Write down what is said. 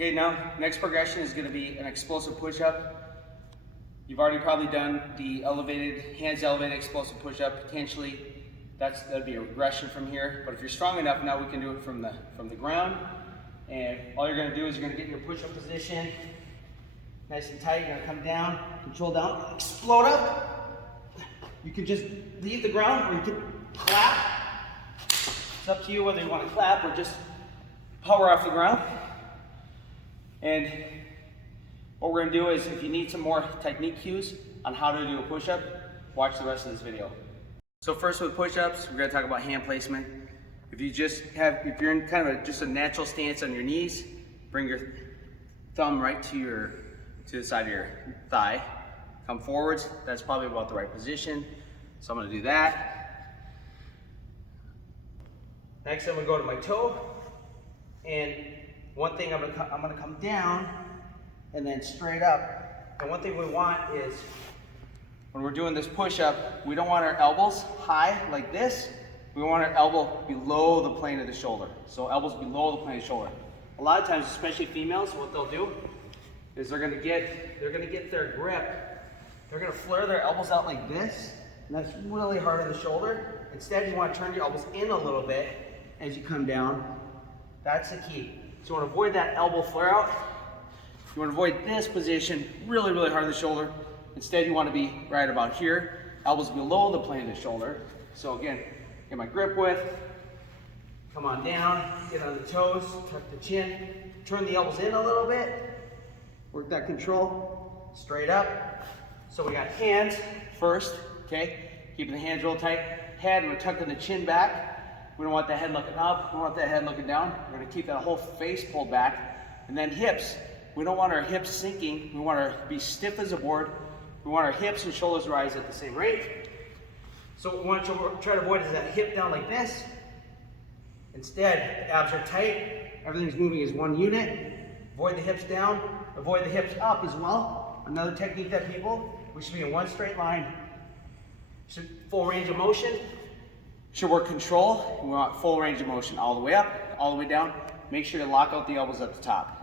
Okay, now next progression is going to be an explosive push-up. You've already probably done the elevated, hands elevated explosive push-up. Potentially, that'd be a regression from here. But if you're strong enough, now we can do it from the ground. And all you're going to do is you're going to get in your push-up position, nice and tight. You're going to come down, control down, explode up. You can just leave the ground, or you can clap. It's up to you whether you want to clap or just power off the ground. And what we're going to do is, if you need some more technique cues on how to do a push-up, watch the rest of this video. So first with push-ups, we're going to talk about hand placement. If you're in kind of just a natural stance on your knees, bring your thumb right to the side of your thigh. Come forwards. That's probably about the right position. So I'm going to do that. Next, I'm going to go to my toe, and one thing I'm going to come down and then straight up. And one thing we want is, when we're doing this push-up, we don't want our elbows high like this. We want our elbow below the plane of the shoulder. So elbows below the plane of the shoulder. A lot of times, especially females, what they'll do is they're gonna get their grip. They're gonna flare their elbows out like this, and that's really hard on the shoulder. Instead, you want to turn your elbows in a little bit as you come down. That's the key. So you want to avoid that elbow flare out. You want to avoid this position, really, really hard on the shoulder. Instead, you want to be right about here, elbows below the plane of the shoulder. So again, get my grip width, come on down, get on the toes, tuck the chin, turn the elbows in a little bit, work that control, straight up. So we got hands first, okay? Keeping the hands real tight. Head, we're tucking the chin back. We don't want the head looking up, we don't want that head looking down. We're gonna keep that whole face pulled back. And then hips, we don't want our hips sinking. We want to be stiff as a board. We want our hips and shoulders rise at the same rate. So what we want to try to avoid is that hip down like this. Instead, the abs are tight. Everything's moving as one unit. Avoid the hips down. Avoid the hips up as well. Another technique that we should be in one straight line. Full range of motion. Should work control. We want full range of motion all the way up, all the way down. Make sure to lock out the elbows at the top.